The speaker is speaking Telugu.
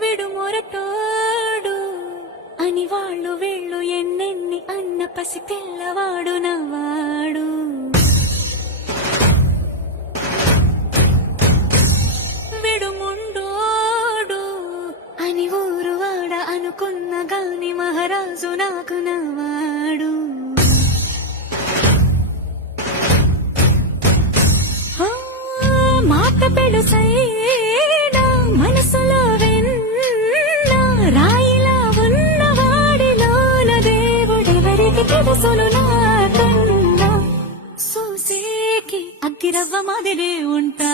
విడు మొరటోడు అని వాళ్ళు వీళ్ళు ఎన్నెన్ని అన్న పసి పిల్లవాడు నవ్వాడు. విడు ముండోడు అని ఊరు వాడ అనుకున్న గాని మహారాజు నాకు నవ్వాడు. మాట పెడుసైనా మనసులో వెన్న రాయిలా ఉన్నవాడిలోన దేవుడెవరికి తెలుసును నాకన్నా. సూసేకి అగ్గిరవ్వ మాదిరే ఉంటా